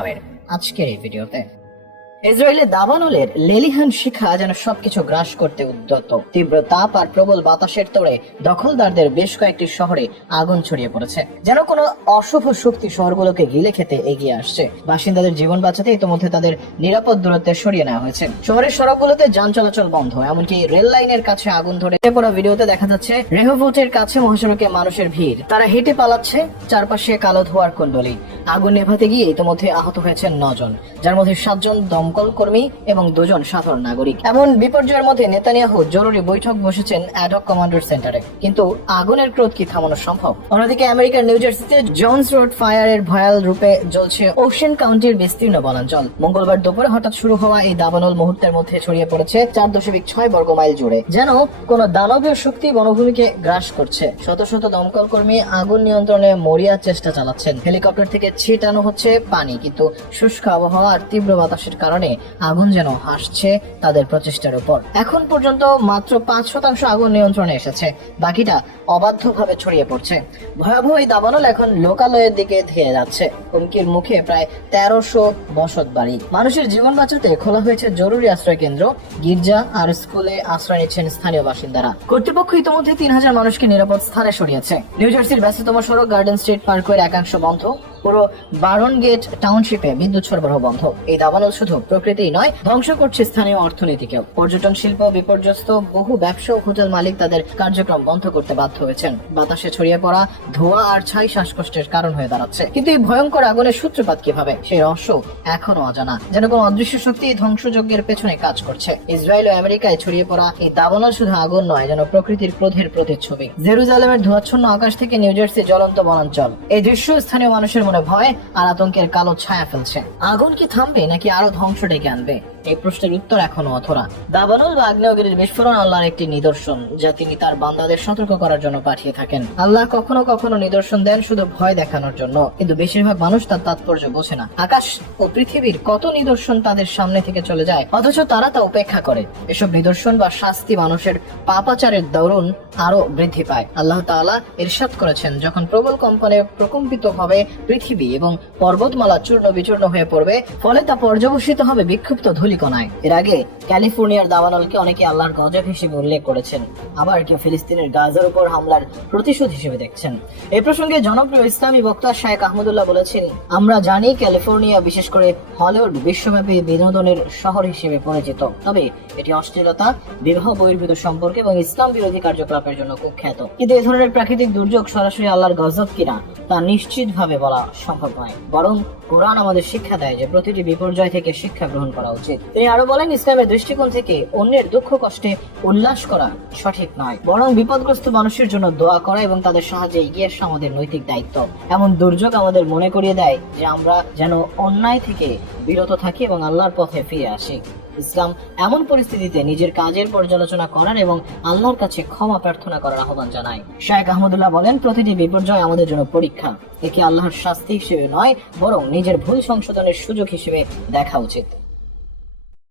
দেখাবে আজকের এই ভিডিওতে। ইসরায়েলের দাবানলের লেলিহান শিখা যেন সবকিছু গ্রাস করতে উদ্যত। তীব্র তাপ আর প্রবল বাতাসের তোড়ে দখলদারদের বেশ কয়েকটি শহরে আগুন ছড়িয়ে পড়েছে, যেন কোনো অশুভ শক্তি শহরগুলোকে গিলে খেতে এগিয়ে আসছে। বাসিন্দাদের জীবন বাঁচাতে ইতিমধ্যে তাদের নিরাপদ দূরত্বে সরিয়ে নেওয়া হয়েছে। শহরের সড়কগুলোতে যান চলাচল বন্ধ, এমনকি রেল লাইনের কাছে আগুন ধরে পড়া ভিডিওতে দেখা যাচ্ছে রেহভোটের কাছে মহাসড়কে মানুষের ভিড়, তারা হেঁটে পালাচ্ছে, চারপাশে কালো ধোঁয়ার কুণ্ডলী। আগুন নেভাতে গিয়ে ইতিমধ্যে আহত হয়েছেন 9 জন, যার মধ্যে 7 জন দমকল কর্মী এবং 2 জন সাধারণ নাগরিক। এমন বিপর্যয়ের মধ্যে নেতানিয়াহু জরুরি বৈঠক বসেছেন অ্যাডহক কমান্ডার সেন্টারে, কিন্তু আগুনের ক্রোধ কি থামানো সম্ভব? অন্যদিকে আমেরিকার নিউ জার্সিতে জোনস রোড ফায়ারের ভয়াল রূপে জ্বলছে ওশেন কাউন্টির বিস্তীর্ণ বনাঞ্চল। মঙ্গলবার দুপুরে হঠাৎ শুরু হওয়া এই দাবানল মুহূর্তের মধ্যে ছড়িয়ে পড়েছে 4.6 বর্গ মাইল জুড়ে, যেন কোন দানবীয় শক্তি বনভূমিকে গ্রাস করছে। শত শত দমকল কর্মী আগুন নিয়ন্ত্রণে মরিয়া চেষ্টা চালাচ্ছেন। হেলিকপ্টার থেকে ছিটানো হচ্ছে পানি, কিন্তু শুষ্ক আবহাওয়া আর তীব্র বাতাসের কারণে আগুন যেন হাসছে তাদের প্রচেষ্টার উপর। এখন পর্যন্ত মাত্র 5% আগুন নিয়ন্ত্রণে এসেছে, বাকিটা অবাধ্যভাবে ছড়িয়ে পড়ছে। ভয়াবহ এই দাবানল এখন লোকালয়ের দিকে ধেয়ে যাচ্ছে। হুমকির মুখে প্রায় 1300 বসত বাড়ি। মানুষের জীবন বাঁচাতে খোলা হয়েছে জরুরি আশ্রয় কেন্দ্র, গির্জা আর স্কুলে আশ্রয় নিচ্ছেন স্থানীয় বাসিন্দারা। কর্তৃপক্ষ ইতিমধ্যে 3000 মানুষকে নিরাপদ স্থানে সরিয়েছে। নিউ জার্সির ব্যস্ততম সড়ক গার্ডেন স্ট্রিট পার্কওয়ের একাংশ বন্ধ, পুরো বারন গেট টাউনশিপে বিদ্যুৎ সরবরাহ বন্ধ। এই দাবানল শুধু প্রকৃতিই নয়, ধ্বংস করছে স্থানীয় অর্থনীতিকেও। পর্যটন শিল্প বিপর্যস্ত, বহু ব্যবসা ও হোটেল মালিক তাদের কার্যক্রম বন্ধ করতে বাধ্য হয়েছেন। বাতাসে ছড়িয়ে পড়া ধোঁয়া আর ছাই শ্বাসকষ্টের কারণ হয়ে দাঁড়াচ্ছে। কিন্তু এই ভয়ঙ্কর আগুনের সূত্রপাত কিভাবে, সেই রহস্য এখনো অজানা। যেন কোনো অদৃশ্য শক্তি ধ্বংসযজ্ঞের পেছনে কাজ করছে। ইসরায়েল ও আমেরিকায় ছড়িয়ে পড়া এই দাবানল শুধু আগুন নয়, যেন প্রকৃতির ক্রোধের প্রতিচ্ছবি। জেরুজালেমের ধোঁয়াচ্ছন্ন আকাশ থেকে নিউ জার্সি জ্বলন্ত বনাঞ্চল, এই দৃশ্য স্থানীয় মানুষের মনে ভয় আর আতঙ্কের কালো ছায়া ফেলছে। আগুন কি থামবে নাকি আরো ধ্বংস ডেকে আনবে? এই প্রশ্নের উত্তর এখনো অথরা। দাবানল বা আগ্নেয়গিরির বিস্ফোরণ আল্লাহর একটি নিদর্শন, যা তিনি তার বান্দাদের সতর্ক করার জন্য পাঠিয়ে থাকেন। আল্লাহ কখনো কখনো নিদর্শন দেন শুধু ভয় দেখানোর জন্য, কিন্তু বেশিরভাগ মানুষ তার তাৎপর্য বোঝে না। আকাশ ও পৃথিবীর কত নিদর্শন তাদের সামনে থেকে চলে যায়, অথচ তারা তা উপেক্ষা করে। এসব নিদর্শন বা শাস্তি মানুষের পাপাচারের দরুন আরো বৃদ্ধি পায়। আল্লাহ তাআলা ইরশাদ করেছেন, যখন প্রবল কম্পনে প্রকম্পিত হবে পৃথিবী এবং পর্বতমালা চূর্ণ বিচূর্ণ হয়ে পড়বে, ফলে তা পর্যবসিত হবে বিক্ষিপ্ত ধূলিকণায়। এর আগে ক্যালিফোর্নিয়ার দাবানলকে অনেকে আল্লাহর গজব হিসেবে উল্লেখ করেছেন, আবার কেউ ফিলিস্তিনের গাজার উপর হামলার প্রতিশোধ হিসেবে দেখছেন। এই প্রসঙ্গে জনপ্রিয় ইসলামী বক্তা শায়েখ আহমদুল্লাহ বলেছেন, আমরা জানি ক্যালিফোর্নিয়া বিশেষ করে হলিউড বিশ্বব্যাপী বিনোদনের শহর হিসেবে পরিচিত, তবে এটি অশ্লীলতা, বিবাহ বহির্ভূত সম্পর্ক এবং ইসলাম বিরোধী কার্যকলাপের জন্য কুখ্যাত। কিন্তু এই ধরনের প্রাকৃতিক দুর্যোগ সরাসরি আল্লাহর গজব কিনা তা নিশ্চিতভাবে বলা সম্ভব নয়, বরং কোরআন আমাদের শিক্ষা দেয় যে প্রতিটি বিপর্যয় থেকে শিক্ষা গ্রহণ করা উচিত। তিনি আরো বলেন, ইসলামের দৃষ্টিকোণ থেকে অন্যের দুঃখ কষ্টে উল্লাস করা সঠিক নয়, বরং বিপদগ্রস্ত মানুষের জন্য দোয়া করা এবং তাদের সাহায্যে এগিয়ে আসা আমাদের নৈতিক দায়িত্ব। এমন দুর্যোগ আমাদের মনে করিয়ে দেয় যে আমরা যেন অন্যায় থেকে বিরত থাকি এবং আল্লাহর পথে ফিরে আসি। ইসলাম এমন পরিস্থিতিতে নিজের কাজের পর্যালোচনা করার এবং আল্লাহর কাছে ক্ষমা প্রার্থনা করার আহ্বান জানায়। শায়েখ আহমদুল্লাহ বলেন, প্রতিটি বিপর্যয় আমাদের জন্য পরীক্ষা, একে আল্লাহর শাস্তি হিসেবে নয়, বরং নিজের ভুল সংশোধনের সুযোগ হিসেবে দেখা উচিত।